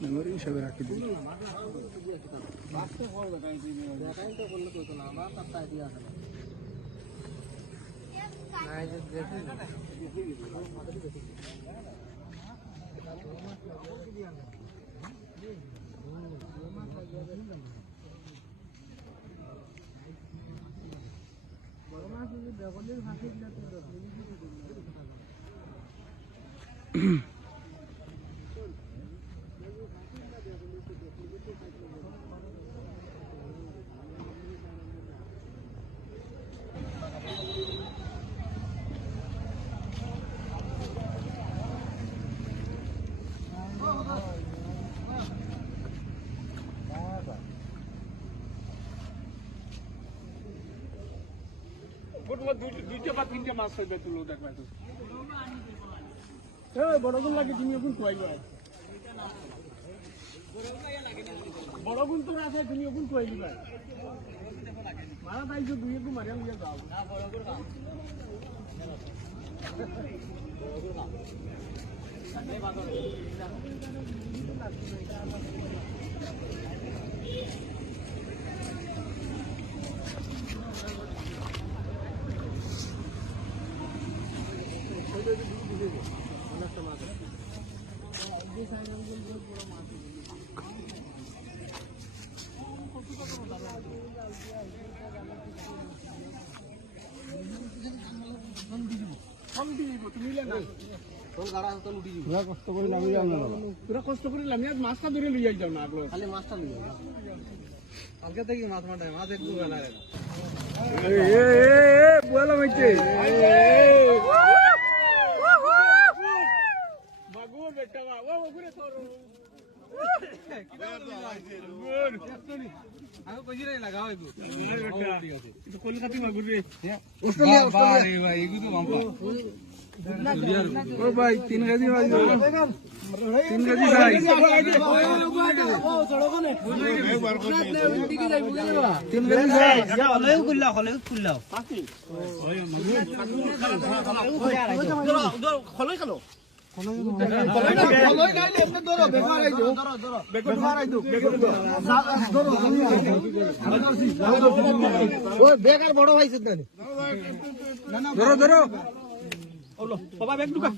Memory হিসাবে রাখি দিই। দুইটা বা তিনটা মাছ হইবে তুলো দেখবা তো বড়গুন লাগে তুমি এখন খুয়াইবা বড়গুন তো আছে তুমি এখন খুয়াই দিবা মারা তাইছো দুই একটু মারিয়া লিয়া যাও না বড়গুন কাম বড়গুন কাম সাথে বাজার কষ্ট করে লামি আজ মাছটা ধরে লইয়া যাও না খালি মাছটা লইয়া কালকে থেকে মাছ মাঠায় মাছ একটু বেলা বলা মাইছে বাগুর বেটা ও ওগুরে তোর আমি কইছি রে লাগাও এগু ঠিক আছে তো কলকাতা মাগুর রে অস্ট্রেলিয়া রে ভাই এগু তো বাম্পা ও ভাই 3 কেজি ভাই 3 কেজি ভাই 3 কেজি ভাই যা হলেও কুল্লাও খলই খালো খলই গাইলে এমনি ধরো বেকার আইছো বেকার ধর আইতো ও বেকার বড় ভাইছে না ধরো বাবা ব্যাগ ঢুকা